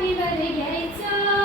happy birthday to